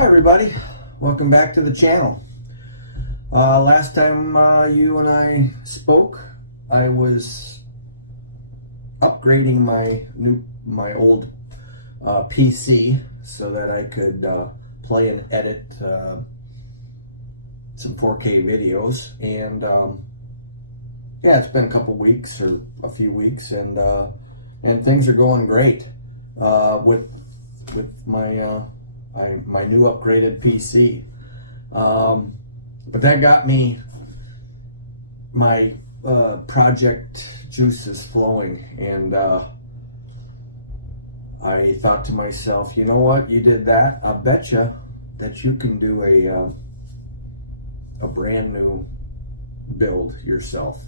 Hi everybody, welcome back to the channel. Last time you and I spoke, I was upgrading my old PC so that I could play and edit some 4K videos, and yeah, it's been a couple weeks or a few weeks, and things are going great with my my new upgraded PC. But that got me my project juices flowing, and I thought to myself, you know what, you did that, I betcha that you can do a brand new build yourself.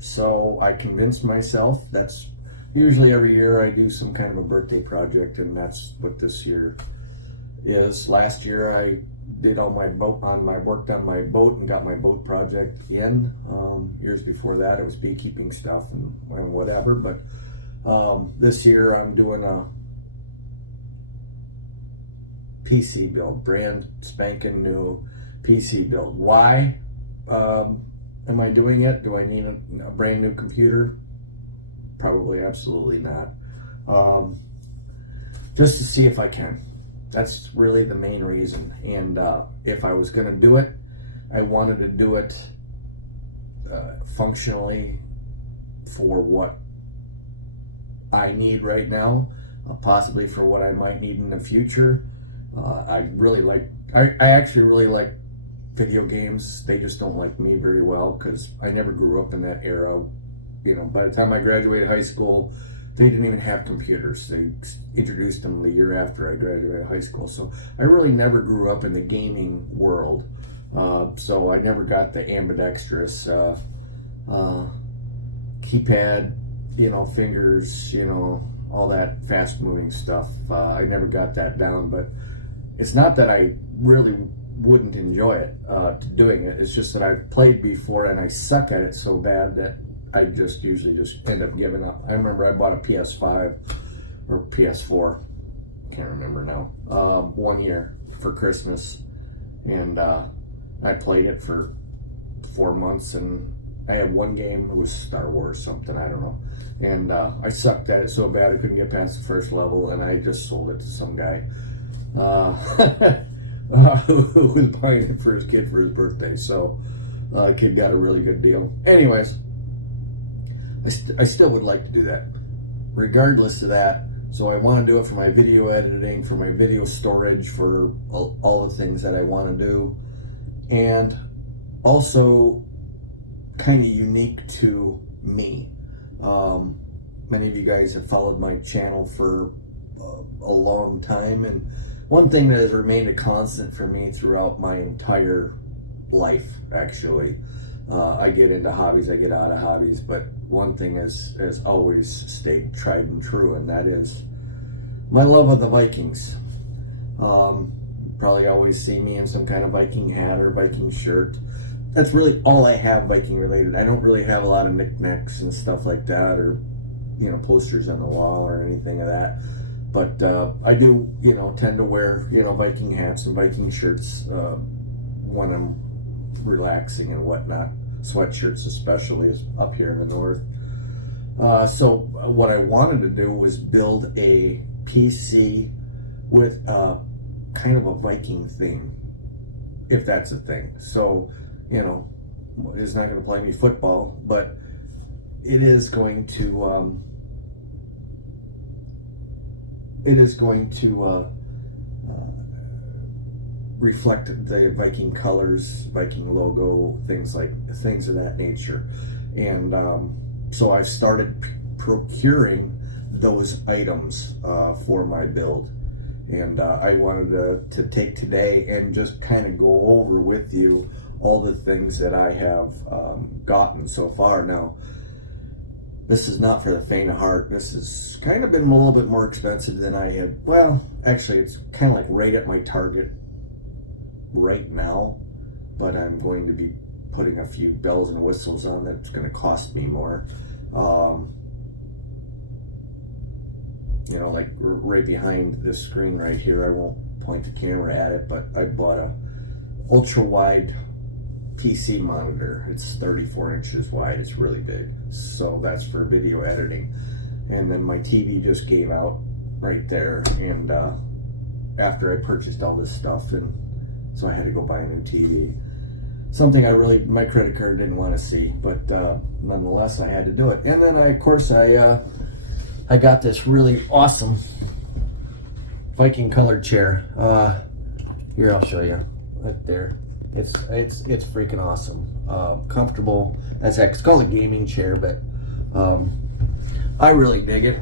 So I convinced myself. That's usually every year I do some kind of a birthday project, and that's what this year is. Last year I did all my worked on my boat and got my boat project in. Years before that it was beekeeping stuff and whatever, but this year I'm doing a PC build, brand spanking new PC build. Why am I doing it? Do I need a brand new computer? Probably absolutely not. Just to see if I can. That's really the main reason. And if I was going to do it, I wanted to do it functionally for what I need right now, possibly for what I might need in the future. I actually really like video games. They just don't like me very well because I never grew up in that era. You know, by the time I graduated high school, they didn't even have computers. They introduced them the year after I graduated high school. So I really never grew up in the gaming world. So I never got the ambidextrous keypad, fingers, all that fast moving stuff. I never got that down, but it's not that I really wouldn't enjoy it, doing it. It's just that I've played before and I suck at it so bad that I usually end up giving up. I remember I bought a PS5 or PS4, can't remember now, one year for Christmas, and I played it for 4 months, and I had one game, it was Star Wars something, I don't know, and I sucked at it so bad I couldn't get past the first level, and I just sold it to some guy who was buying it for his kid for his birthday. So kid got a really good deal. Anyways, I still would like to do that regardless of that. So I want to do it for my video editing, for my video storage, for all the things that I want to do, and also kind of unique to me. Many of you guys have followed my channel for a long time, and one thing that has remained a constant for me throughout my entire life, actually, I get into hobbies, I get out of hobbies, but one thing has always stayed tried and true, and that is my love of the Vikings. Probably always see me in some kind of Viking hat or Viking shirt. That's really all I have Viking related. I don't really have a lot of knickknacks and stuff like that, or posters on the wall or anything of that. But I do, tend to wear, Viking hats and Viking shirts when I'm relaxing and whatnot. Sweatshirts especially is up here in the north. So what I wanted to do was build a PC with kind of a Viking theme, if that's a thing. So, it's not going to play me football, but it is going to reflect the Viking colors, Viking logo, things of that nature. And so I've started procuring those items for my build. And I wanted to take today and just kind of go over with you all the things that I have gotten so far. Now, this is not for the faint of heart. This has kind of been a little bit more expensive than I had. Well, actually, it's kind of like right at my target right now, but I'm going to be putting a few bells and whistles on that's going to cost me more. you know, like right behind this screen right here. I won't point the camera at it, but I bought a ultra wide PC monitor. It's 34 inches wide. It's really big. So that's for video editing. And then my TV just gave out right there. And after I purchased all this stuff, and so I had to go buy a new TV. Something my credit card didn't want to see, but nonetheless, I had to do it. And then of course, I got this really awesome Viking colored chair. Here, I'll show you right there. It's freaking awesome. Comfortable. It's called a gaming chair, but I really dig it,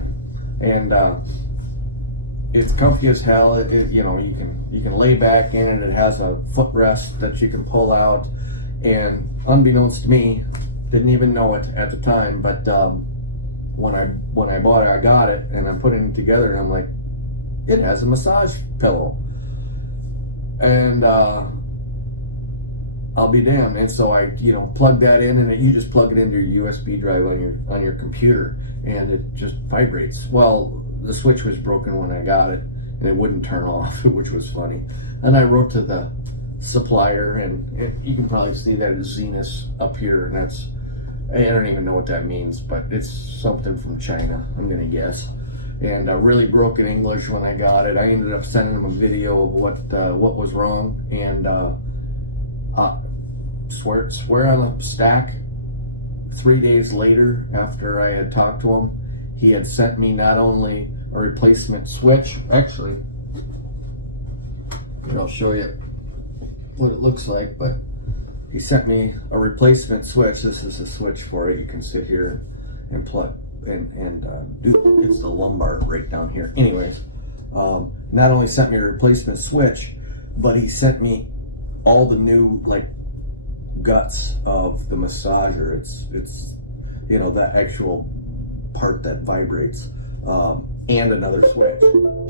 and it's comfy as hell. You know, you can lay back in it. It has a footrest that you can pull out, and unbeknownst to me, didn't even know it at the time, but when I bought it, I got it, and I'm putting it together, and I'm like, it has a massage pillow, and I'll be damned. And so I, you know, plug that in, and you just plug it into your USB drive on your computer, and it just vibrates. Well, the switch was broken when I got it, and it wouldn't turn off, which was funny. And I wrote to the supplier, and you can probably see that it's Zenus up here, and that's, I don't even know what that means, but it's something from China, I'm gonna guess. And really broken English when I got it. I ended up sending them a video of what was wrong, and swear on a stack, 3 days later, after I had talked to him, he had sent me not only a replacement switch, actually, I'll show you what it looks like, but he sent me a replacement switch. This is a switch for it. You can sit here and plug and do, it's the lumbar right down here. Anyways, not only sent me a replacement switch, but he sent me all the new, like, guts of the massager. It's you know, that actual part that vibrates, and another switch.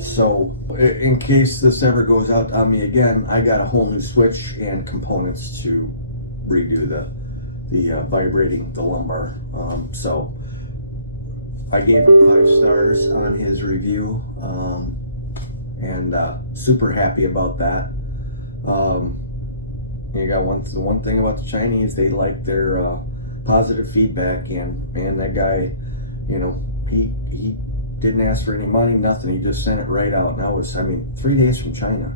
So in case this ever goes out on me again, I got a whole new switch and components to redo the vibrating the lumbar. So I gave him 5 stars on his review, and super happy about that. You got the one thing about the Chinese, they like their positive feedback, and man, that guy, you know, he didn't ask for any money, nothing. He just sent it right out. And I was, I mean, 3 days from China.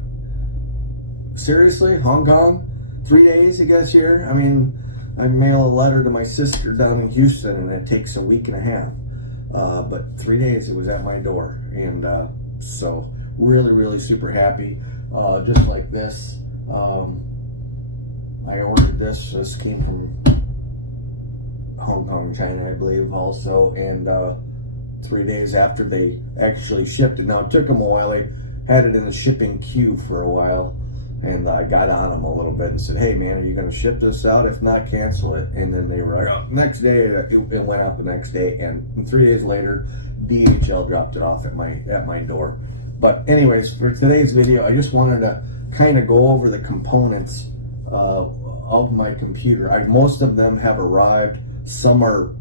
Seriously, Hong Kong, 3 days he gets here. I mean, I mail a letter to my sister down in Houston, and it takes a week and a half. But 3 days it was at my door, and so really super happy. Just like this. I ordered this. This came from Hong Kong, China, I believe, also. And 3 days after they actually shipped it. Now, it took them a while. They had it in the shipping queue for a while. And I got on them a little bit and said, hey, man, are you going to ship this out? If not, cancel it. And then they were like, oh, next day. It went out the next day. And 3 days later, DHL dropped it off at my door. But anyways, for today's video, I just wanted to kind of go over the components of my computer. Most of them have arrived. Some are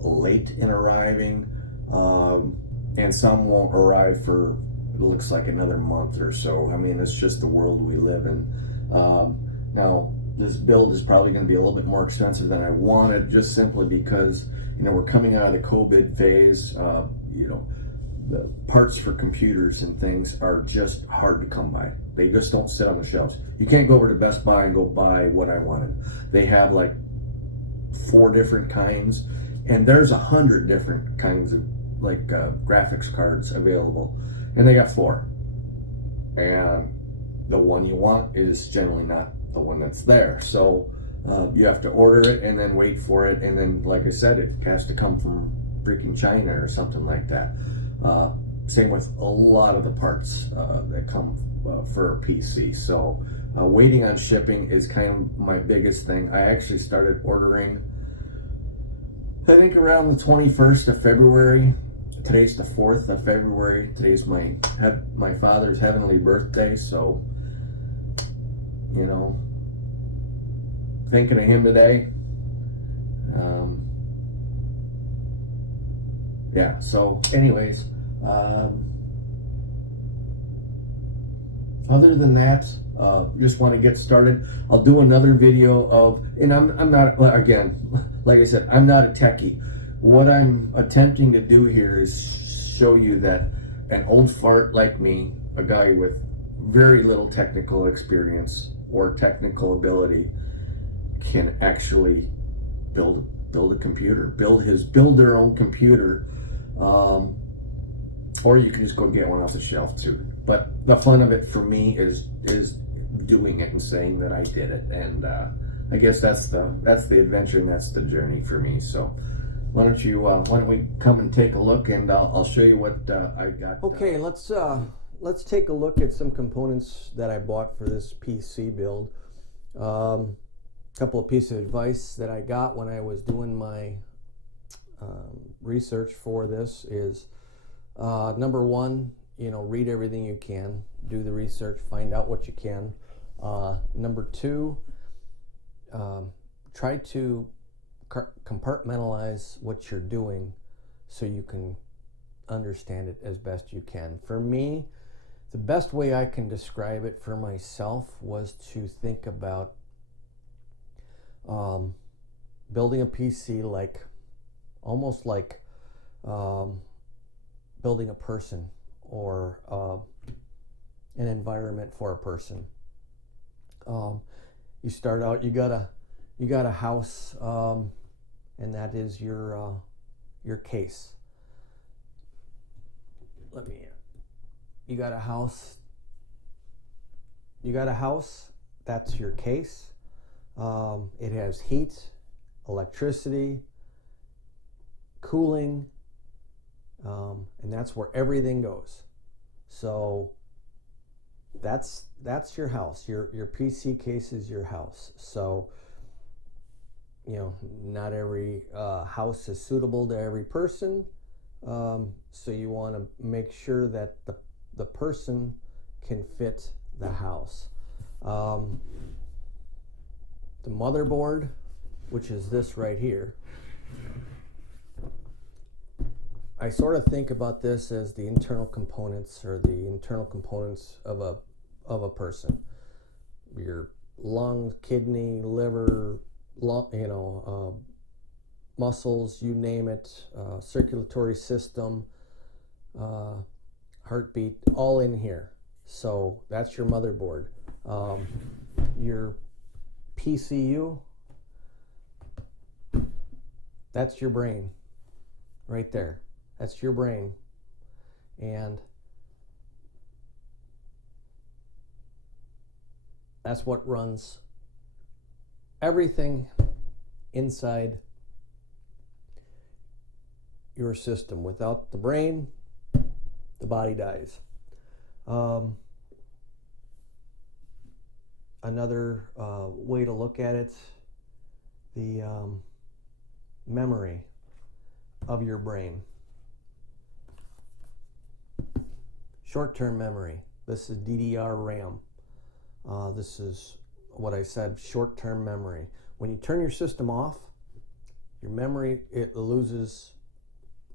late in arriving, and some won't arrive for, it looks like, another month or so. I mean, it's just the world we live in. Now, this build is probably going to be a little bit more expensive than I wanted, just simply because, you know, we're coming out of the COVID phase. You know, the parts for computers and things are just hard to come by. They just don't sit on the shelves. You can't go over to Best Buy and go buy what I wanted. They have like 4 different kinds, and there's 100 different kinds of like graphics cards available, and they got 4. And the one you want is generally not the one that's there. So you have to order it and then wait for it, and then, like I said, it has to come from freaking China or something like that. Same with a lot of the parts that come for a PC. So waiting on shipping is kind of my biggest thing. I actually started ordering, I think, around the 21st of February. Today's the 4th of February. Today's my father's heavenly birthday, so, you know, thinking of him today. Yeah, so anyways, Other than that, just want to get started. I'll do another video of, and I'm not, again, like I said, I'm not a techie. What I'm attempting to do here is show you that an old fart like me, a guy with very little technical experience or technical ability, can actually build a computer, build their own computer, or you can just go get one off the shelf too. But the fun of it for me is doing it and saying that I did it, and I guess that's the adventure and that's the journey for me. So why don't we come and take a look, and I'll show you what I got. Okay, let's take a look at some components that I bought for this PC build. Couple of pieces of advice that I got when I was doing my research for this is, number one, read everything you can, do the research, find out what you can. Number two, try to compartmentalize what you're doing so you can understand it as best you can. For me, the best way I can describe it for myself was to think about building a PC almost like building a person, or an environment for a person. You start out, you got a house, and that is your case. You got a house, that's your case. It has heat, electricity, cooling, and that's where everything goes. So that's your house. Your PC case is your house. So not every house is suitable to every person. So you want to make sure that the person can fit the house. The motherboard, which is this right here, I sort of think about this as the internal components, or the internal components of a person. Your lungs, kidney, liver, muscles, you name it, circulatory system, heartbeat, all in here. So that's your motherboard. Your PCU, that's your brain right there. That's your brain. And that's what runs everything inside your system. Without the brain, the body dies. Another way to look at it, the memory of your brain. Short-term memory. This is DDR RAM. This is what I said, short-term memory. When you turn your system off, your memory, it loses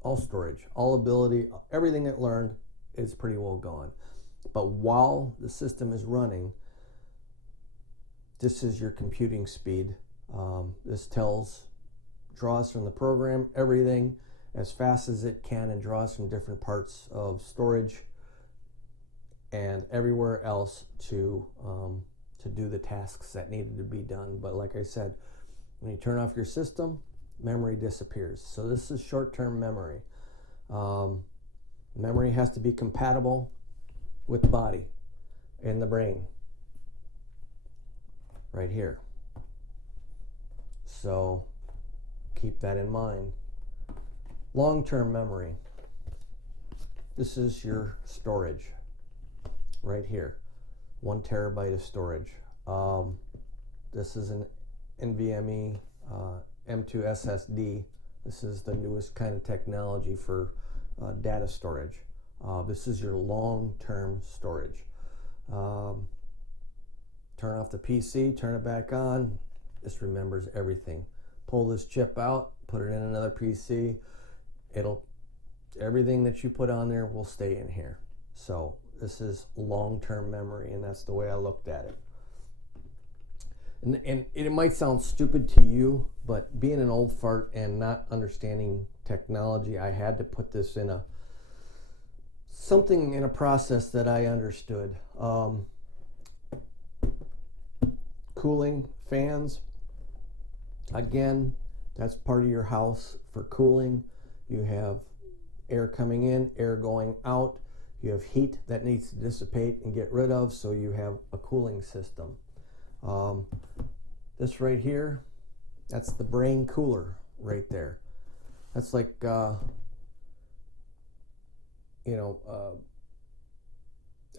all storage, all ability, everything it learned is pretty well gone. But while the system is running, this is your computing speed. This draws from the program everything as fast as it can, and draws from different parts of storage and everywhere else to do the tasks that needed to be done. But like I said, when you turn off your system, memory disappears. So this is short-term memory. Memory has to be compatible with the body and the brain right here. So keep that in mind. Long-term memory. This is your storage right here. 1 terabyte of storage. This is an NVMe M2 SSD. This is the newest kind of technology for data storage. This is your long-term storage. Turn off the PC, turn it back on. This remembers everything. Pull this chip out, put it in another PC. It'll everything that you put on there will stay in here. So this is long-term memory, and that's the way I looked at it. And it might sound stupid to you, but being an old fart and not understanding technology, I had to put this in something in a process that I understood. Cooling fans, again, that's part of your house for cooling. You have air coming in, air going out. You have heat that needs to dissipate and get rid of, so you have a cooling system. This right here, that's the brain cooler right there. That's like, a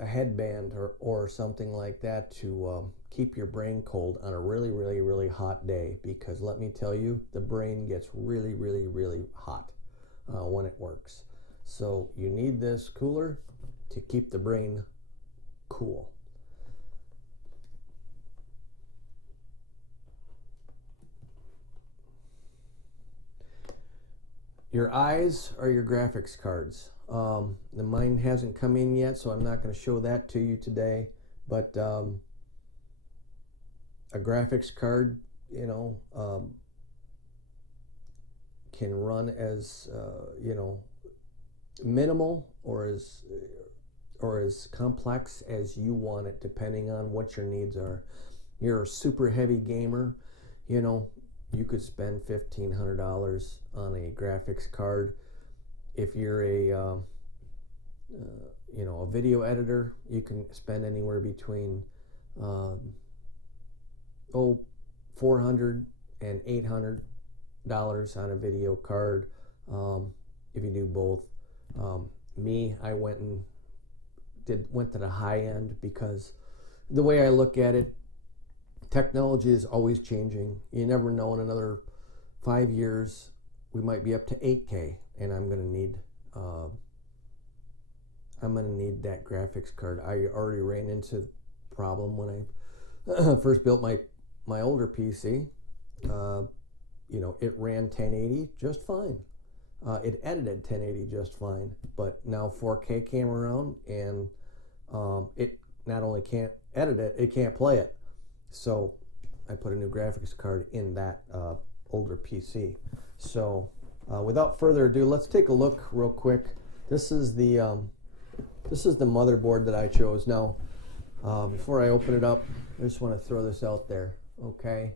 headband or something like that to keep your brain cold on a really, really, really hot day, because let me tell you, the brain gets really, really, really hot when it works. So you need this cooler to keep the brain cool. Your eyes are your graphics cards. Mine hasn't come in yet, so I'm not going to show that to you today. But a graphics card, can run as minimal or as complex as you want it, depending on what your needs are. You're a super heavy gamer, you could spend $1,500 on a graphics card. If you're a video editor, you can spend anywhere between $400 and $800 on a video card. If you do both, I went to the high end, because the way I look at it, technology is always changing. You never know, in another 5 years we might be up to 8K, and I'm going to need that graphics card. I already ran into the problem when I first built my older PC. It ran 1080 just fine. It edited 1080 just fine, but now 4K came around, and it not only can't edit it, it can't play it. So I put a new graphics card in that older PC. So without further ado, let's take a look real quick. This is the motherboard that I chose. Now, before I open it up, I just want to throw this out there. Okay,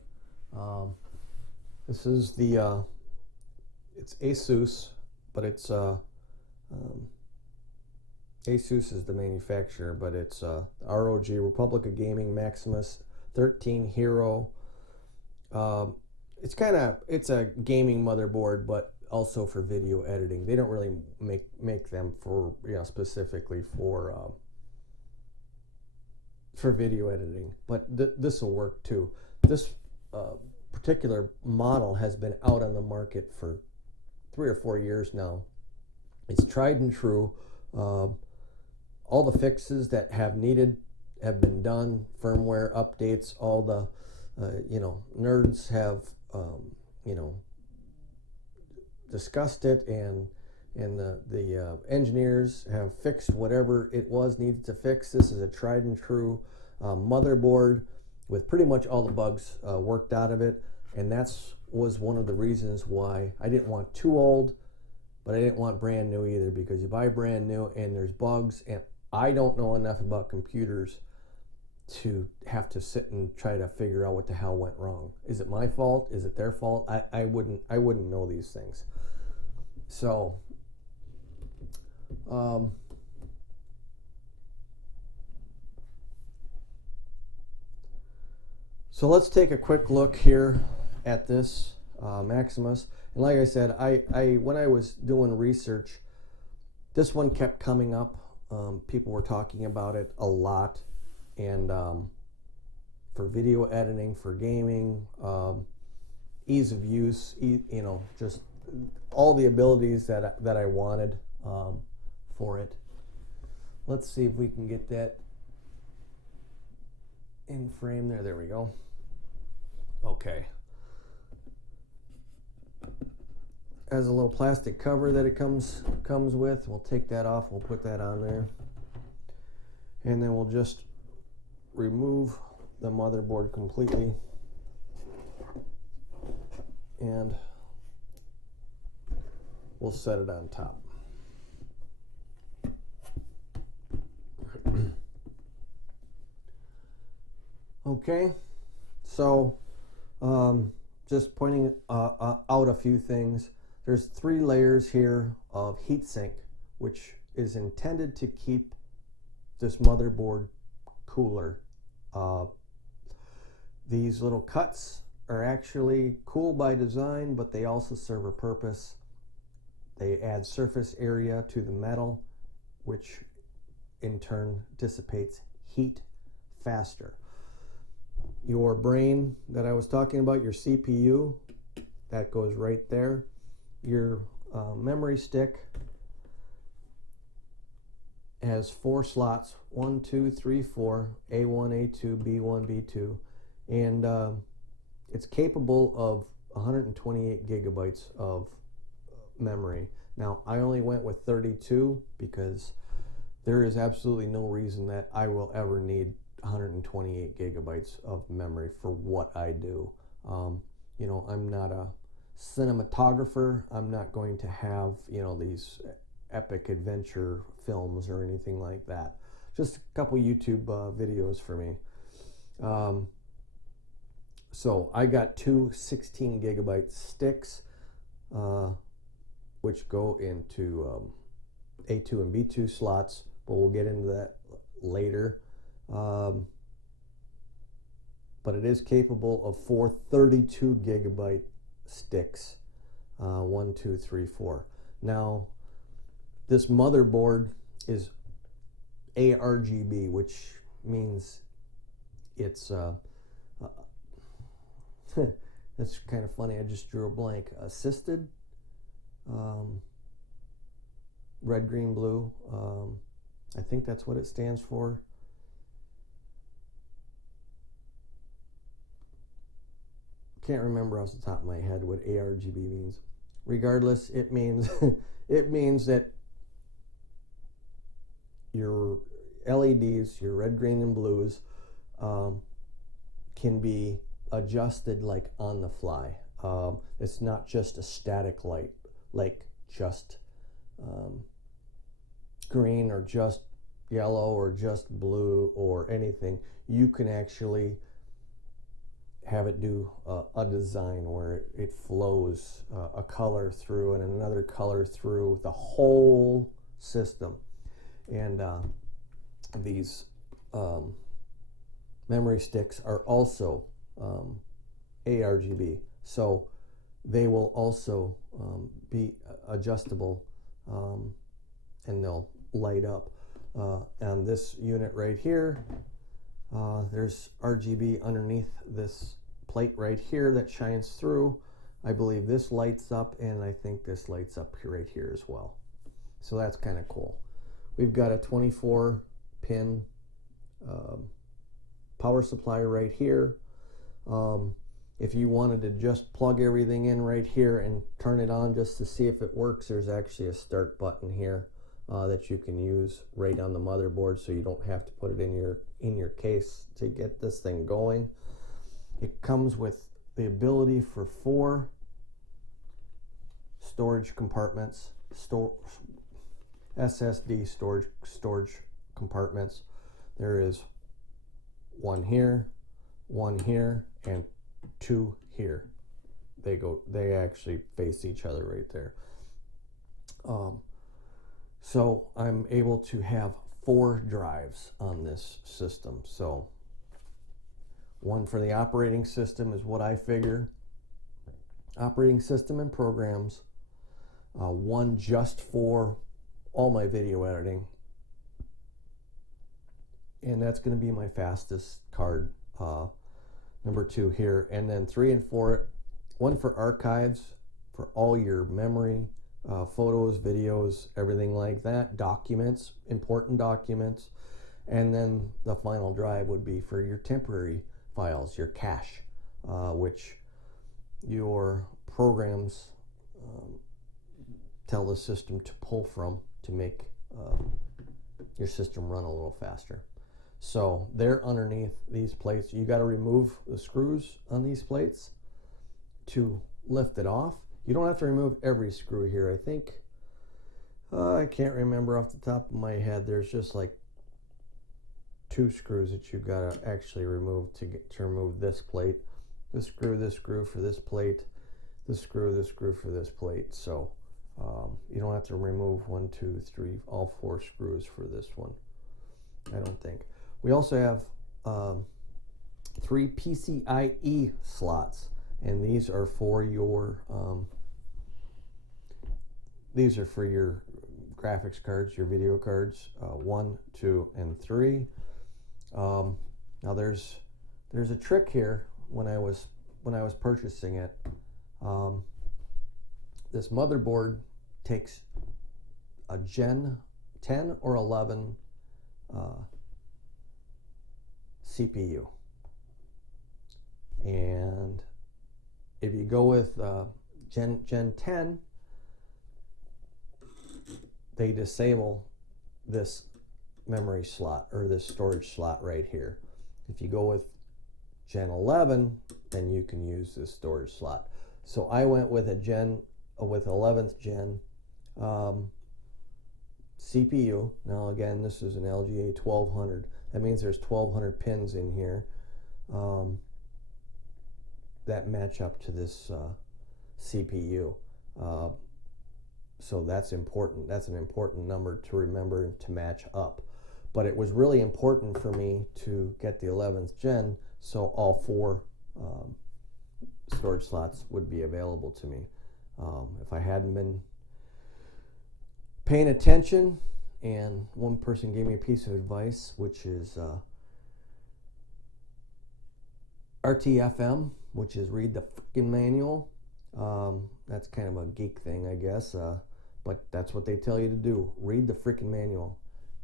this is it's ASUS, but it's ASUS is the manufacturer, but it's ROG, Republic of Gaming, Maximus 13 Hero. It's a gaming motherboard, but also for video editing. They don't really make them for specifically for video editing, but this will work too. This particular model has been out on the market for 3 or 4 years now. It's tried and true. All the fixes that have been done, firmware updates, all the nerds have discussed it, and the engineers have fixed whatever it needed to fix. This is a tried and true motherboard with pretty much all the bugs worked out of it, and was one of the reasons why I didn't want too old, but I didn't want brand new either, because you buy brand new and there's bugs, and I don't know enough about computers to have to sit and try to figure out what the hell went wrong. Is it my fault? Is it their fault? I wouldn't know these things. So so let's take a quick look here at this Maximus. And like I said, I when I was doing research, this one kept coming up. People were talking about it a lot, and for video editing, for gaming, ease of use, just all the abilities that I wanted for it. Let's see if we can get that in frame there. There we go. Okay. has a little plastic cover that it comes with. We'll take that off. We'll put that on there, and then we'll just remove the motherboard completely, and we'll set it on top. Okay, so just pointing out a few things. There's 3 layers here of heatsink, which is intended to keep this motherboard cooler. These little cuts are actually cool by design, but they also serve a purpose. They add surface area to the metal, which in turn dissipates heat faster. Your brain that I was talking about, your CPU, that goes right there. Your memory stick has 4 slots, 1, 2, 3, 4, A1, A2, B1, B2, and it's capable of 128 gigabytes of memory. Now, I only went with 32 because there is absolutely no reason that I will ever need 128 gigabytes of memory for what I do. You know, I'm not a cinematographer. I'm not going to have, you know, these epic adventure films or anything like that. Just a couple YouTube videos for me. So I got 2 16 gigabyte sticks, which go into A2 and B2 slots, but we'll get into that later. But it is capable of 4 32 gigabyte sticks, 1, 2, 3, 4. Now, this motherboard is ARGB, which means it's that's kind of funny. I just drew a blank. Assisted, red, green, blue. I think that's what it stands for. Can't remember off the top of my head what ARGB means. Regardless, it means it means that your LEDs, your red, green, and blues, can be adjusted like on the fly. It's not just a static light, like just green or just yellow or just blue or anything. You can actually have it do a design where it flows a color through and another color through the whole system. And these memory sticks are also ARGB, so they will also be adjustable, and they'll light up. On this unit right here, there's RGB underneath this plate right here that shines through. I believe this lights up, and I think this lights up right here as well. So that's kind of cool. We've got a 24-pin power supply right here. If you wanted to just plug everything in right here and turn it on just to see if it works, there's actually a start button here that you can use right on the motherboard, so you don't have to put it in your case to get this thing going. It comes with the ability for 4 storage compartments, SSD storage compartments. There is 1 here, 1 here, and 2 here. They actually face each other right there. So I'm able to have 4 drives on this system. So 1 for the operating system is what I figure. Operating system and programs. 1 just for all my video editing. And that's going to be my fastest card. Number 2 here. And then 3 and 4, 1 for archives, for all your memory, photos, videos, everything like that, documents, important documents. And then the final drive would be for your temporary files, your cache, which your programs tell the system to pull from to make your system run a little faster. So they're underneath these plates. You got to remove the screws on these plates to lift it off. You don't have to remove every screw here. I think, I can't remember off the top of my head. There's just like 2 screws that you've got to actually remove to remove this plate. This screw for this plate, this screw for this plate. So you don't have to remove 1, 2, 3, all 4 screws for this one, I don't think. We also have 3 PCIe slots, and these are for your graphics cards, your video cards, 1, 2, and 3. Now there's a trick here. When I was purchasing it, this motherboard takes a Gen 10 or 11 CPU, and if you go with Gen 10, they disable this memory slot or this storage slot right here. If you go with Gen 11, then you can use this storage slot. So I went with a 11th gen CPU. Now again, this is an LGA 1200. That means there's 1200 pins in here that match up to this CPU. So that's important. That's an important number to remember and to match up. But it was really important for me to get the 11th gen, so all 4 storage slots would be available to me. If I hadn't been paying attention, and one person gave me a piece of advice, which is RTFM, which is read the freaking manual. That's kind of a geek thing, I guess, but that's what they tell you to do. Read the freaking manual.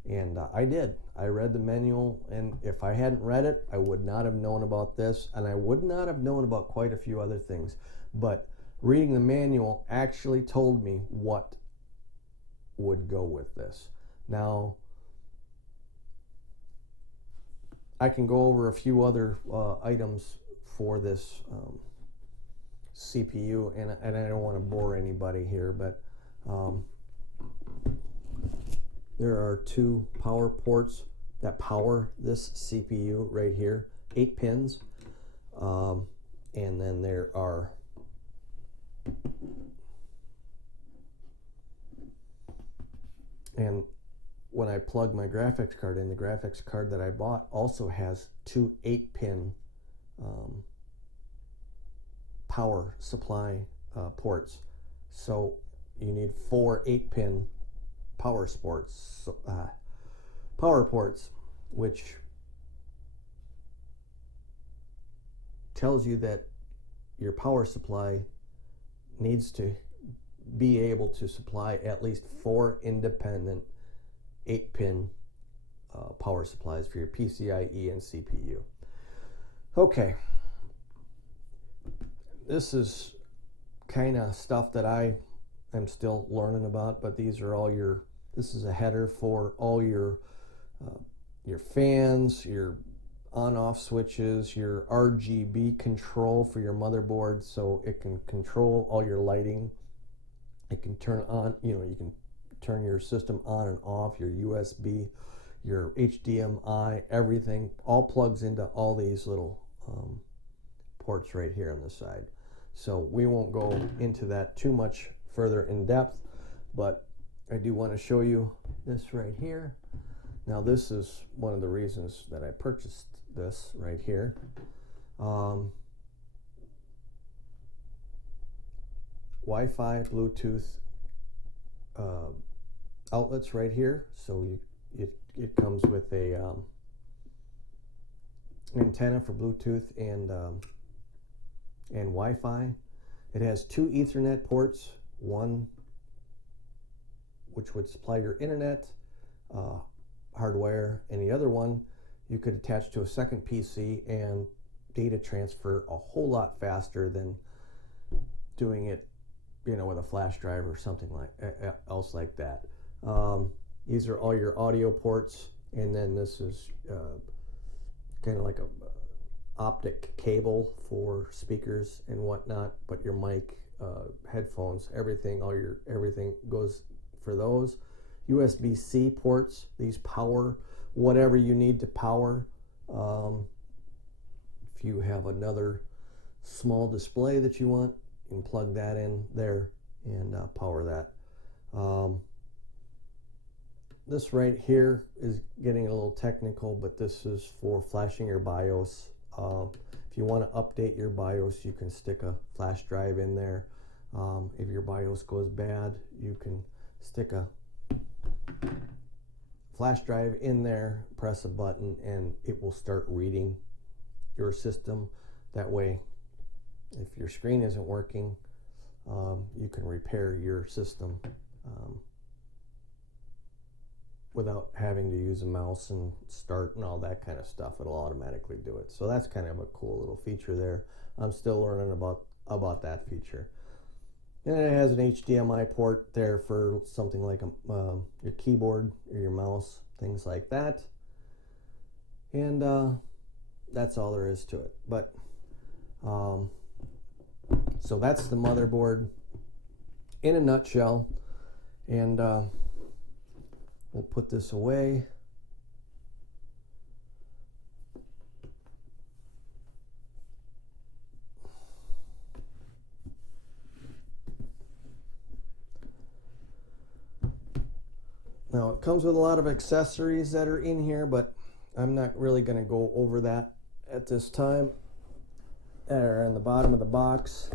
And I did. I read the manual, and if I hadn't read it, I would not have known about this, and I would not have known about quite a few other things. But reading the manual actually told me what would go with this. Now, I can go over a few other items for this CPU, and I don't want to bore anybody here, but there are 2 power ports that power this CPU right here, 8 pins, and then there are and when I plug my graphics card in, the graphics card that I bought also has 2 8-pin power supply ports. So you need 4 8-pin power ports, which tells you that your power supply needs to be able to supply at least 4 independent 8-pin power supplies for your PCIe and CPU. Okay, this is kind of stuff that I am still learning about, but these are all your, this is a header for all your fans, your on-off switches, your RGB control for your motherboard, so it can control all your lighting. It can turn on, you can turn your system on and off, your USB, your HDMI, everything all plugs into all these little ports right here on the side. So we won't go into that too much further in depth, but I do want to show you this right here. Now this is one of the reasons that I purchased this right here. Wi-Fi, Bluetooth outlets right here. So it comes with a antenna for Bluetooth and Wi-Fi. It has 2 Ethernet ports, one which would supply your internet hardware, and the other one you could attach to a second PC and data transfer a whole lot faster than doing it you know, with a flash drive or something like else like that. These are all your audio ports, and then this is kind of like a optic cable for speakers and whatnot, but your mic, headphones, everything goes for those. USB-C ports, these power whatever you need to power. If you have another small display that you want, you can plug that in there and power that. This right here is getting a little technical, but this is for flashing your BIOS. If you want to update your BIOS, you can stick a flash drive in there. If your BIOS goes bad, you can stick a flash drive in there, press a button, and it will start reading your system. That way, if your screen isn't working, you can repair your system without having to use a mouse and start and all that kind of stuff. It'll automatically do it. So that's kind of a cool little feature there. I'm still learning about that feature. And it has an HDMI port there for something like your keyboard or your mouse, things like that. And that's all there is to it. But so that's the motherboard in a nutshell. And we'll put this away. Now it comes with a lot of accessories that are in here, but I'm not really going to go over that at this time. There on the bottom of the box,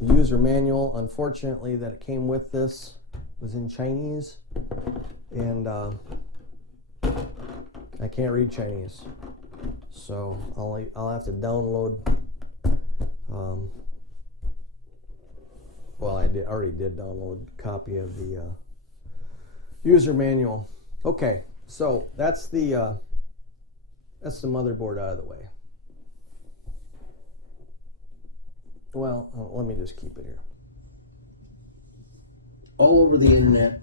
the user manual, unfortunately, that it came with this was in Chinese, and I can't read Chinese, so I'll have to download. Well, I already did download a copy of the user manual. Okay, so that's the motherboard out of the way. Well, let me just keep it here. All over the internet,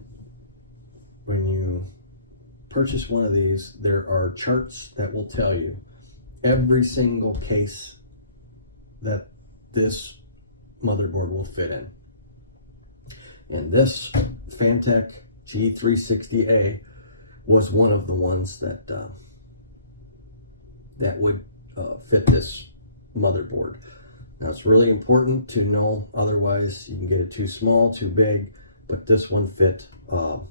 when you purchase one of these, there are charts that will tell you every single case that this motherboard will fit in. And this Phanteks G360A was one of the ones that that would fit this motherboard. Now it's really important to know, otherwise you can get it too small, too big, but this one fit the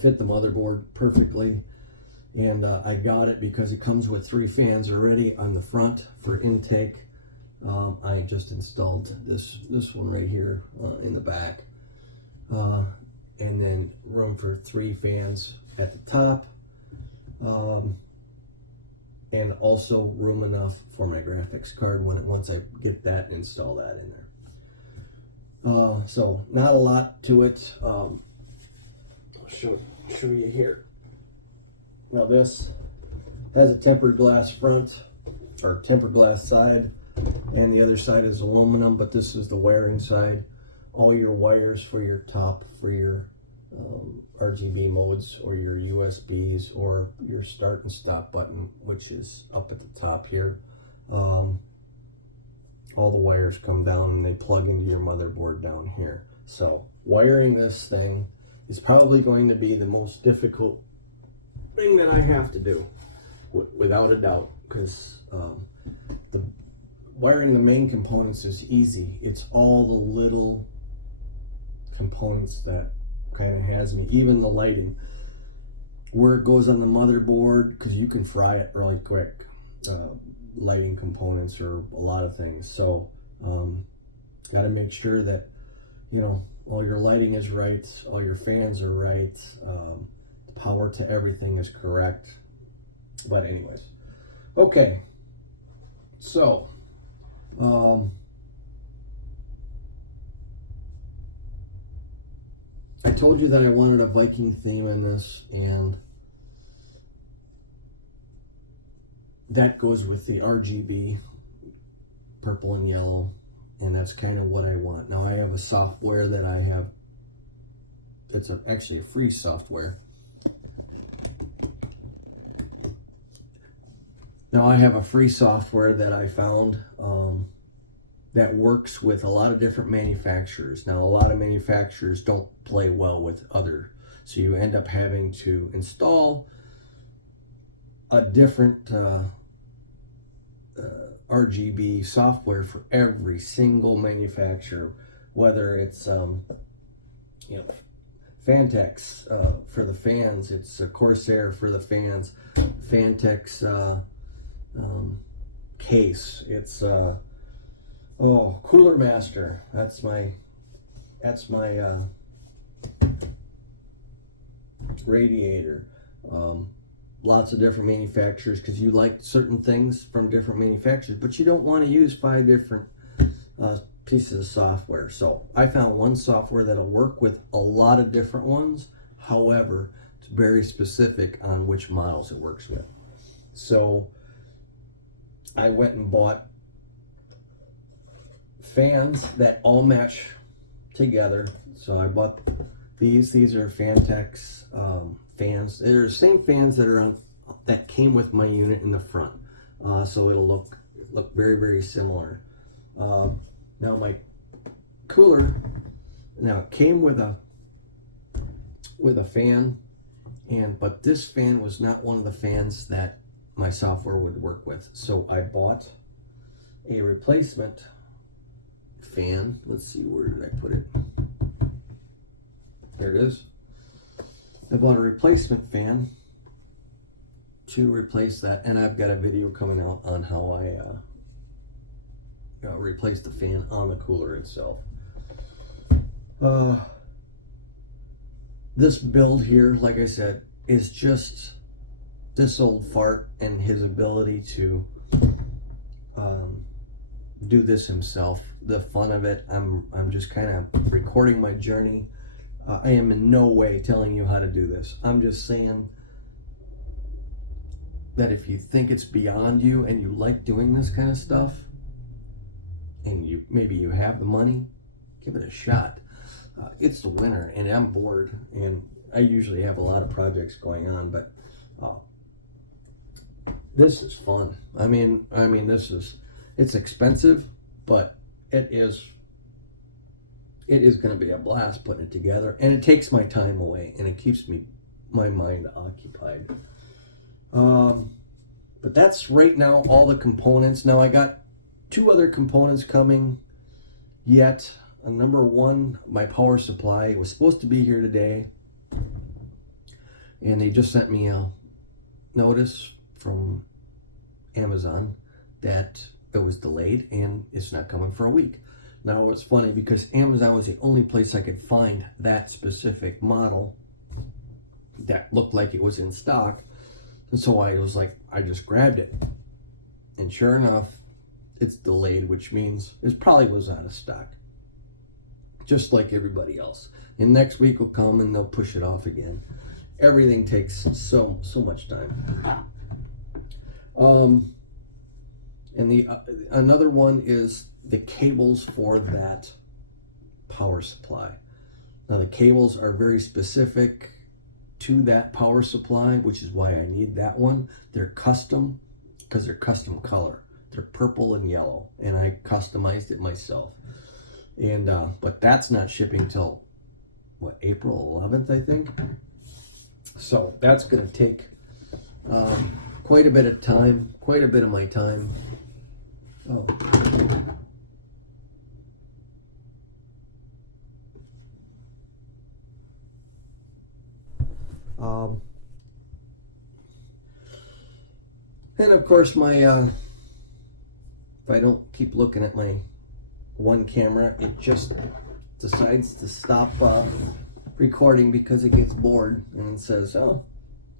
motherboard perfectly. And I got it because it comes with 3 fans already on the front for intake. I just installed this one right here in the back, and then room for 3 fans at the top, and also room enough for my graphics card once I get that and install that in there. So not a lot to it. I'll show you here. Now this has a tempered glass front, or tempered glass side, and the other side is aluminum, but this is the wiring side. All your wires for your top, for your RGB modes, or your USBs, or your start and stop button, which is up at the top here. All the wires come down and they plug into your motherboard down here. So wiring this thing is probably going to be the most difficult thing that I have to do, without a doubt, because the wiring the main components is easy. It's all the little components that kind of has me. Even the lighting, where it goes on the motherboard, because you can fry it really quick. Lighting components or a lot of things. So got to make sure that, you know, all your lighting is right, all your fans are right, the power to everything is correct. But anyways, okay, so I told you that I wanted a Viking theme in this, and that goes with the RGB, purple and yellow, And that's kind of what I want. Now I have a software that I have, it's actually a free software. Now I have a free software that I found that works with a lot of different manufacturers. Now a lot of manufacturers don't play well with other, so you end up having to install a different RGB software for every single manufacturer, whether it's Phanteks for the fans, it's Corsair for the fans, Phanteks case, it's CoolerMaster. That's my radiator. Lots of different manufacturers, because you like certain things from different manufacturers, but you don't want to use 5 different pieces of software. So I found one software that'll work with a lot of different ones. However, it's very specific on which models it works with. So I went and bought fans that all match together. So I bought these are Phanteks fans. They're the same fans that came with my unit in the front. So it'll look very, very similar. Now my cooler, it came with a fan, but this fan was not one of the fans that my software would work with. So I bought a replacement fan. Let's see, where did I put it? There it is. I bought a replacement fan to replace that, and I've got a video coming out on how I replaced the fan on the cooler itself. This build here, like I said, is just this old fart and his ability to do this himself. The fun of it, I'm just kind of recording my journey. I am in no way telling you how to do this. I'm just saying that if you think it's beyond you and you like doing this kind of stuff, and maybe you have the money, give it a shot. It's the winter, and I'm bored, and I usually have a lot of projects going on, but this is fun. I mean, it's expensive, but it is going to be a blast putting it together, and it takes my time away, and it keeps my mind occupied. But that's right now all the components. Now I got 2 other components coming yet. Number 1, my power supply was supposed to be here today, and they just sent me a notice from Amazon that it was delayed and it's not coming for a week. Now it's funny because Amazon was the only place I could find that specific model that looked like it was in stock, and so I was like, I just grabbed it, and sure enough, it's delayed, which means it probably was out of stock, just like everybody else. And next week will come and they'll push it off again. Everything takes so much time. And the another one is the cables for that power supply. Now the cables are very specific to that power supply, which is why I need that one. They're custom because they're custom color. They're purple and yellow, and I customized it myself. And but that's not shipping till what, April 11th, I think. So that's going to take quite a bit of time, quite a bit of my time. Oh. And of course my if I don't keep looking at my one camera, it just decides to stop recording because it gets bored and it says, oh,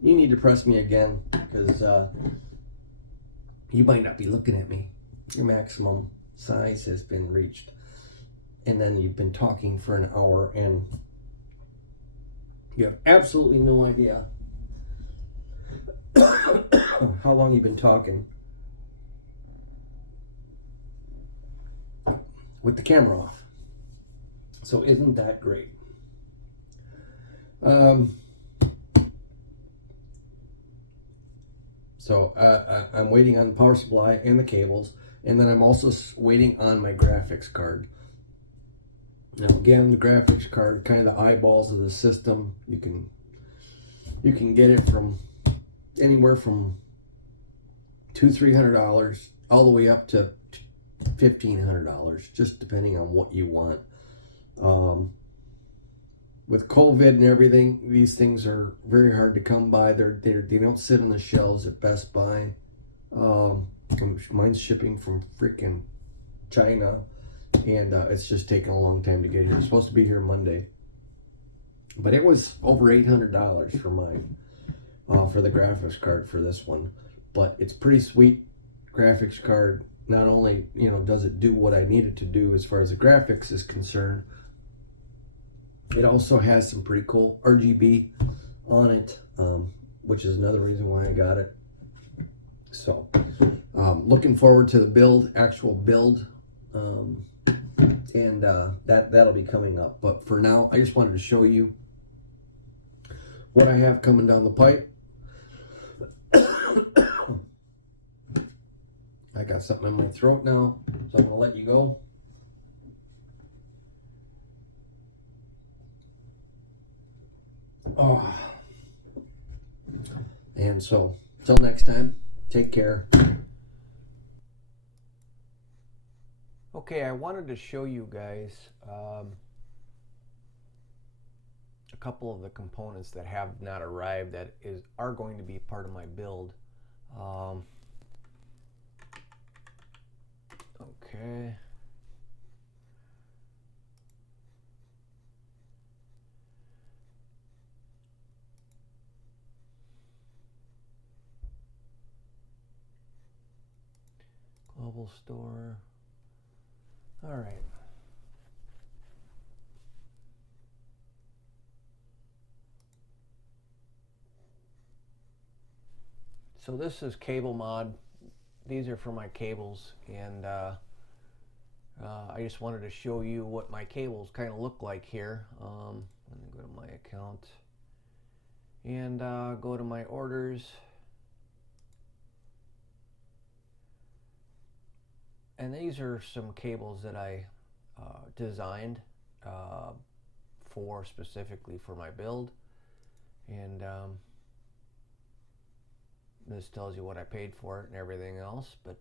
you need to press me again because you might not be looking at me. Your maximum size has been reached. And then you've been talking for an hour and you have absolutely no idea how long you've been talking. with the camera off. So isn't that great? So I'm waiting on the power supply and the cables, and then I'm also waiting on my graphics card. Now again, the graphics card, kind of the eyeballs of the system. You can get it from anywhere from $200-300 all the way up to $1,500, just depending on what you want. With COVID and everything, these things are very hard to come by. They don't sit on the shelves at Best Buy. Mine's shipping from freaking China, and it's just taking a long time to get here. It's supposed to be here Monday, but it was over $800 for mine, for the graphics card for this one. But it's pretty sweet graphics card. Not only, you know, does it do what I need it to do as far as the graphics is concerned, it also has some pretty cool RGB on it, which is another reason why I got it. So, looking forward to the actual build, and that'll be coming up. But for now, I just wanted to show you what I have coming down the pipe. I got something in my throat now, so I'm gonna let you go. Oh. And so, till next time, take care. Okay, I wanted to show you guys a couple of the components that have not arrived that are going to be part of my build. Okay. Global store. All right. So this is cable mod. These are for my cables, and I just wanted to show you what my cables kind of look like here. Let me go to my account and go to my orders. And these are some cables that I designed specifically for my build. And this tells you what I paid for it and everything else. But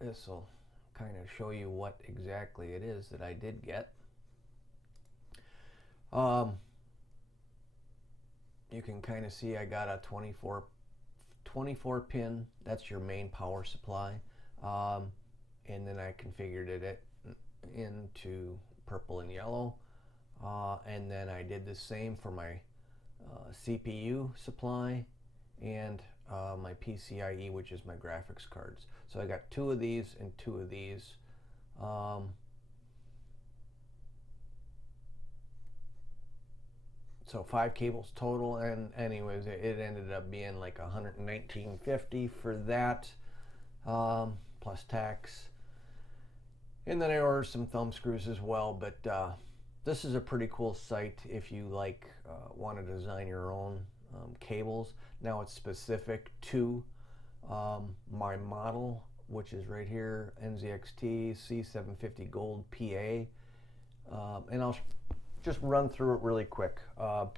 this will kind of show you what exactly it is that I did get. You can kind of see I got a 24 pin. That's your main power supply. And then I configured it into purple and yellow. And then I did the same for my CPU supply and my PCIe, which is my graphics cards. So I got 2 of these and 2 of these. So 5 cables total, and anyways, it ended up being like $119.50 for that, plus tax. And then I ordered some thumb screws as well. But this is a pretty cool site if you want to design your own cables. Now it's specific to my model, which is right here, NZXT C750 Gold PA, and I'll just run through it really quick,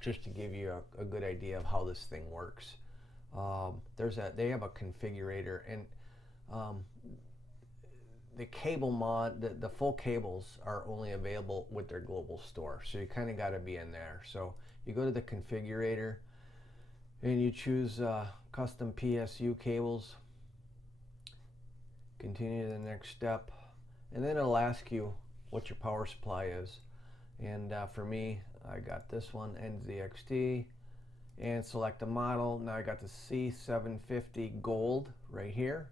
just to give you a good idea of how this thing works. They have a configurator, and the cable mod, the full cables are only available with their global store, so you kind of got to be in there. So you go to the configurator and you choose custom PSU cables, continue to the next step, and then it'll ask you what your power supply is. And for me, I got this one, NZXT, and select the model. Now I got the C750 Gold right here,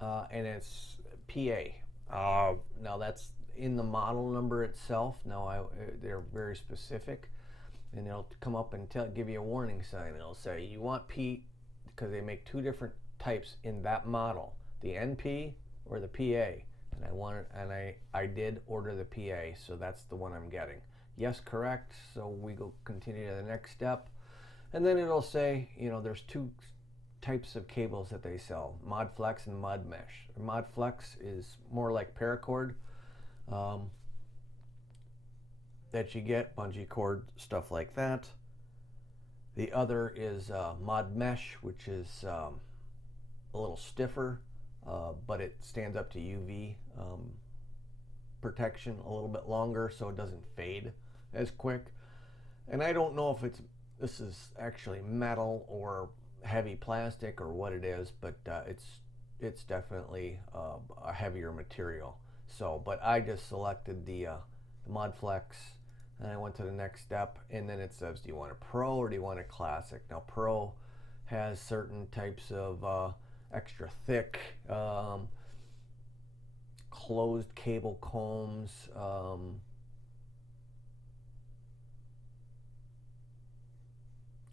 and it's PA. Now that's in the model number itself. Now they're very specific. and it'll come up and give you a warning sign. It'll say you want P, because they make two different types in that model, the NP or the PA. And I did order the PA, so that's the one I'm getting. Yes, correct. So we go continue to the next step, and then it'll say, you know, there's two types of cables that they sell: ModFlex and ModMesh. ModFlex is more like paracord that you get, bungee cord, stuff like that. The other is ModMesh, which is a little stiffer, but it stands up to UV protection a little bit longer, so it doesn't fade as quick. And I don't know if this is actually metal or heavy plastic or what it is, but it's definitely a heavier material. So, but I just selected the ModFlex, and I went to the next step, and then it says, do you want a Pro or do you want a Classic? Now, Pro has certain types of extra thick closed cable combs,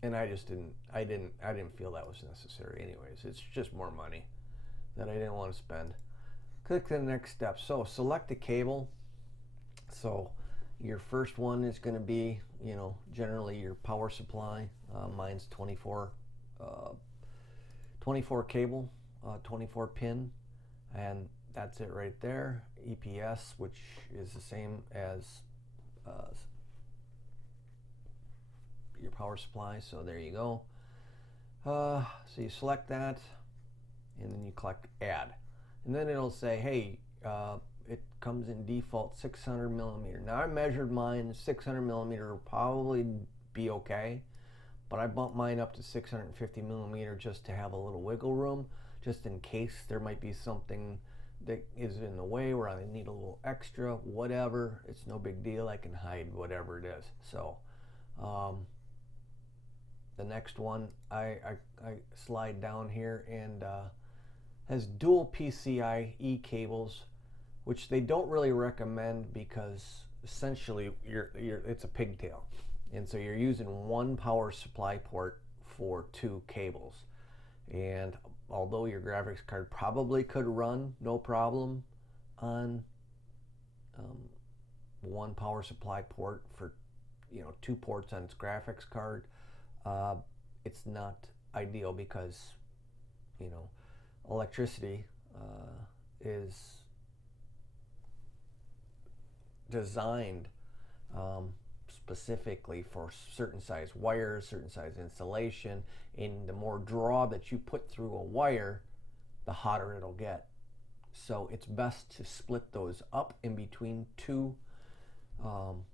and I didn't feel that was necessary anyways. It's just more money that I didn't want to spend. Click the next step. So select a cable. So your first one is going to be, you know, generally your power supply. Mine's 24 cable, 24 pin, and that's it right there. EPS, which is the same as your power supply. So there you go. So you select that, and then you click add, and then it'll say, hey, it comes in default 600 millimeter. Now I measured mine. 600 millimeter will probably be okay, but I bumped mine up to 650 millimeter just to have a little wiggle room, just in case there might be something that is in the way where I need a little extra, whatever. It's no big deal. I can hide whatever it is. So the next one, I slide down here, and has dual PCIe cables, which they don't really recommend because essentially it's a pigtail, and so you're using one power supply port for two cables. And although your graphics card probably could run no problem on one power supply port for, you know, two ports on its graphics card, it's not ideal because, you know, electricity is designed specifically for certain size wires, certain size insulation, and the more draw that you put through a wire, the hotter it'll get. So it's best to split those up in between two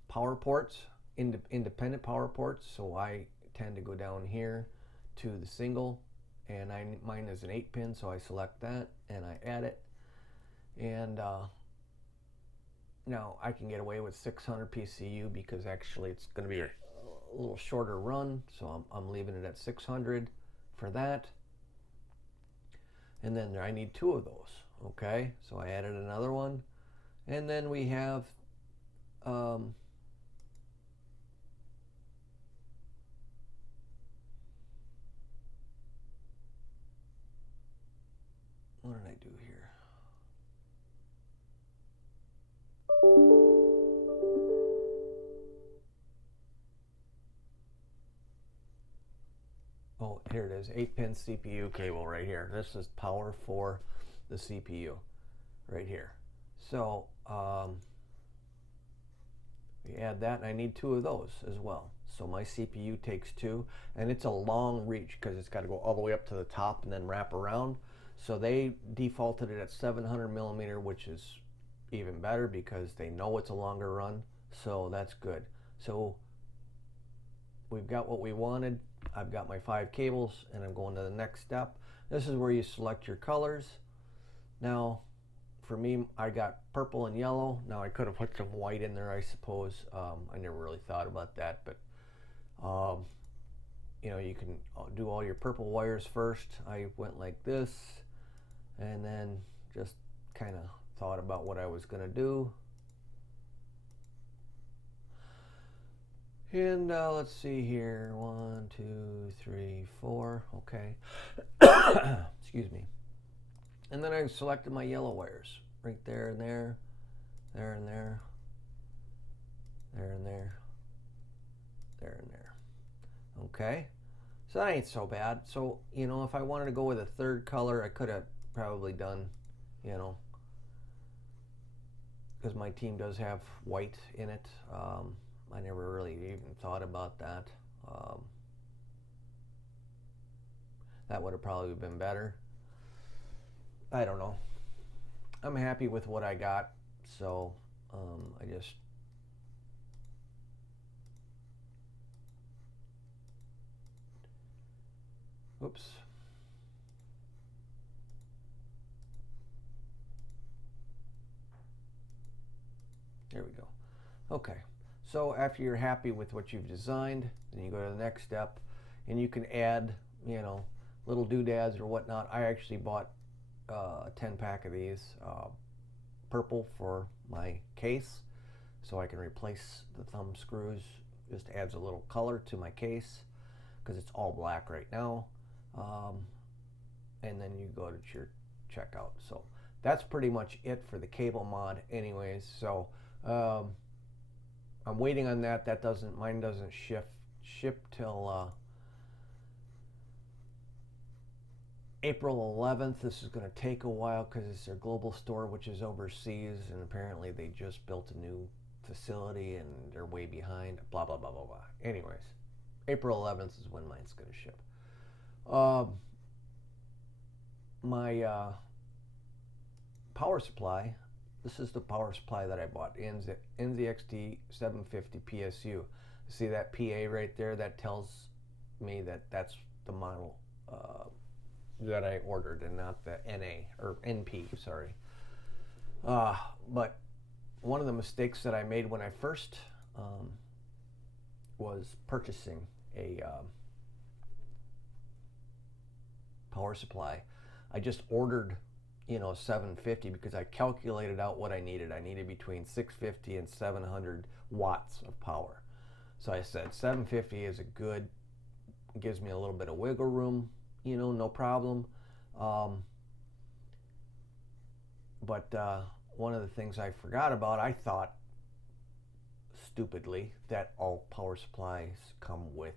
power ports, independent power ports. So I tend to go down here to the single, and mine is an 8-pin, so I select that and I add it. And now I can get away with 600 PCU because actually it's going to be a little shorter run, so I'm leaving it at 600 for that. And then I need two of those. Okay, so I added another one, and then we have what did I do here? Oh, here it is, 8-pin CPU cable right here. This is power for the CPU right here. So we add that, and I need two of those as well. So my CPU takes two, and it's a long reach because it's got to go all the way up to the top and then wrap around. So they defaulted it at 700 millimeter, which is even better because they know it's a longer run. So that's good. So we've got what we wanted. I've got my 5 cables, and I'm going to the next step. This is where you select your colors. Now, for me, I got purple and yellow. Now I could have put some white in there, I suppose. I never really thought about that, but you know, you can do all your purple wires first. I went like this, and then just kind of thought about what I was going to do. And let's see here. 1, 2, 3, 4. Okay. Excuse me. And then I selected my yellow wires right there and there, there and there, there and there, there and there. Okay. So that ain't so bad. So, you know, if I wanted to go with a third color, I could have probably done, you know, because my team does have white in it. I never really even thought about that. That would have probably been better. I don't know. I'm happy with what I got, so I just oops. There we go. Okay. So after you're happy with what you've designed, then you go to the next step, and you can add, you know, little doodads or whatnot. I actually bought a 10-pack of these, purple for my case, so I can replace the thumb screws. Just adds a little color to my case because it's all black right now. And then you go to your checkout. So that's pretty much it for the cable mod, anyways. So I'm waiting on that. Mine doesn't ship till April 11th. This is going to take a while because it's their global store, which is overseas, and apparently they just built a new facility and they're way behind. Blah blah blah blah blah. Anyways, April 11th is when mine's going to ship. My power supply. This is the power supply that I bought, NZXT 750 PSU. See that PA right there? That tells me that that's the model that I ordered and not the NA or NP, sorry. But one of the mistakes that I made when I first was purchasing a power supply, I just ordered, you know, 750 because I calculated out what I needed. I needed between 650 and 700 watts of power. So I said 750 is a good, gives me a little bit of wiggle room, you know, no problem. But one of the things I forgot about, I thought stupidly that all power supplies come with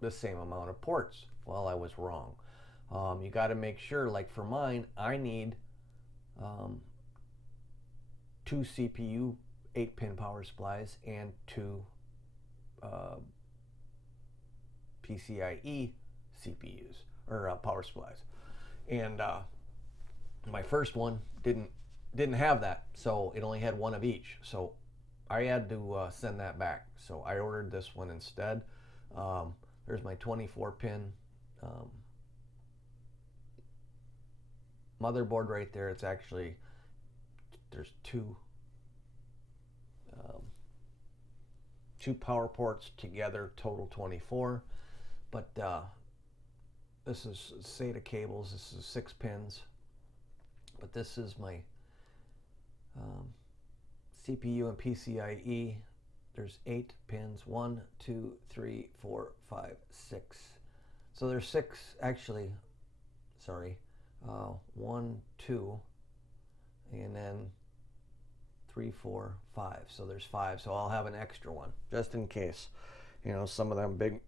the same amount of ports. Well, I was wrong. You got to make sure, like for mine, I need 2 CPU 8-pin power supplies and 2 PCIe CPUs or power supplies. And my first one didn't have that, so it only had one of each. So I had to send that back. So I ordered this one instead. There's my 24-pin motherboard right there. It's actually, there's two power ports together, total 24. But this is SATA cables. This is 6 pins. But this is my CPU and PCIe. There's 8 pins. 1, 2, 3, 4, 5, 6. So there's 6 actually. Sorry. 1, 2, and then 3, 4, 5. So there's 5. So I'll have an extra one just in case. You know, some of them big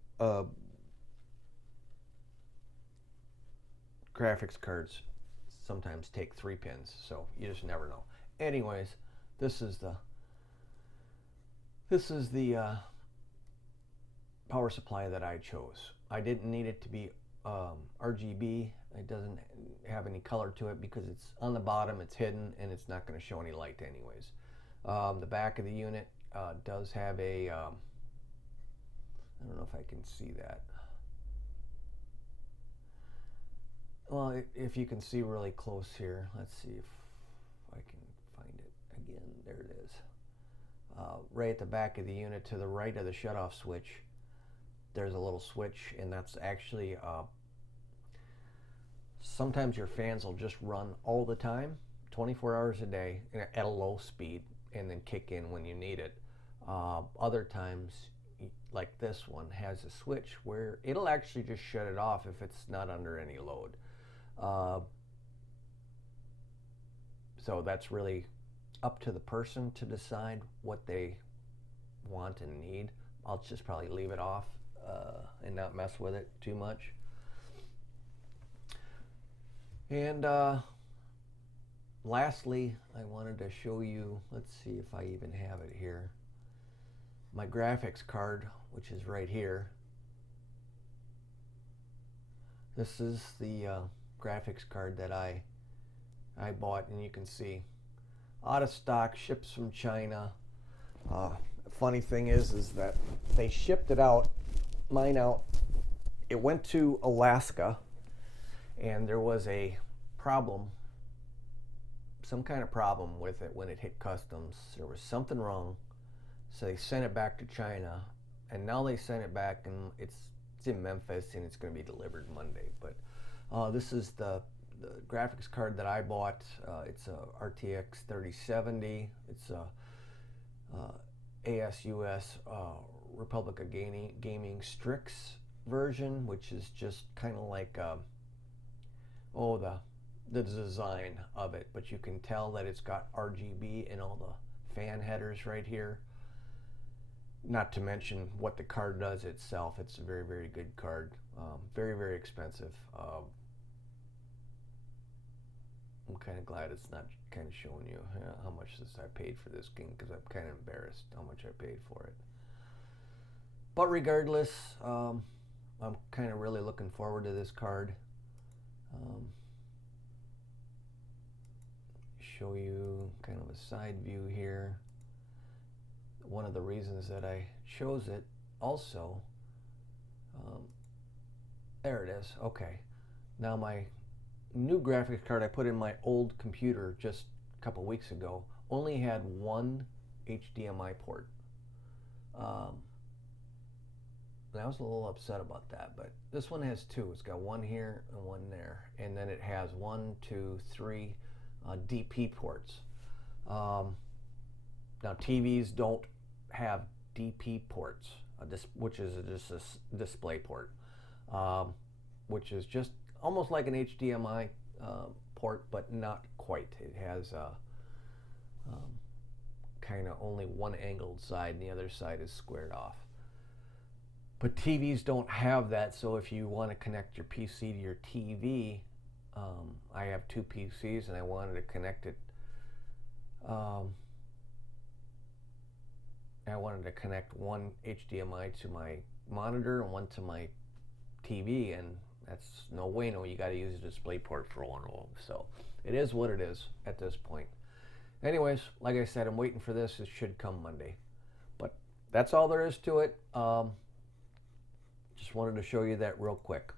graphics cards sometimes take 3 pins, so you just never know. Anyways, this is the power supply that I chose. I didn't need it to be RGB. It doesn't have any color to it because it's on the bottom, it's hidden, and it's not going to show any light anyways. The back of the unit does have a, I don't know if I can see that. Well, if you can see really close here, let's see if I can find it again. There it is. Right at the back of the unit to the right of the shutoff switch, there's a little switch, and that's actually sometimes your fans will just run all the time, 24 hours a day at a low speed, and then kick in when you need it. Other times like this one, has a switch where it'll actually just shut it off if it's not under any load. So that's really up to the person to decide what they want and need. I'll just probably leave it off and not mess with it too much. And lastly, I wanted to show you, let's see if I even have it here, my graphics card, which is right here. This is the graphics card that I bought, and you can see out of stock, ships from China. Funny thing is that they shipped it out, mine out. It went to Alaska, and there was a problem, some kind of problem with it when it hit customs. There was something wrong, so they sent it back to China, and now they sent it back, and it's in Memphis, and it's going to be delivered Monday. But this is the graphics card that I bought. It's a RTX 3070. It's a ASUS Republic of Gaming Strix version, which is just kind of like the design of it, but you can tell that it's got RGB in all the fan headers right here. Not to mention what the card does itself. It's a very, very good card. Very, very expensive. I'm kind of glad it's not kind of showing you how much I paid for this thing, because I'm kind of embarrassed how much I paid for it. But regardless, I'm kind of really looking forward to this card. Show you kind of a side view here. One of the reasons that I chose it also, there it is. Okay, now my new graphics card I put in my old computer just a couple weeks ago only had one HDMI port. I was a little upset about that, but this one has two. It's got one here and one there, and then it has 1, 2, 3 DP ports. Now TVs don't have DP ports, which is just a display port, which is just almost like an HDMI port, but not quite. It has kind of only one angled side, and the other side is squared off. But TVs don't have that, so if you want to connect your PC to your TV, I have two PCs and I wanted to connect it. I wanted to connect one HDMI to my monitor and one to my TV, and that's no way, no, you got to use a display port for one of them. So it is what it is at this point. Anyways, like I said, I'm waiting for this. It should come Monday. But that's all there is to it. Just wanted to show you that real quick.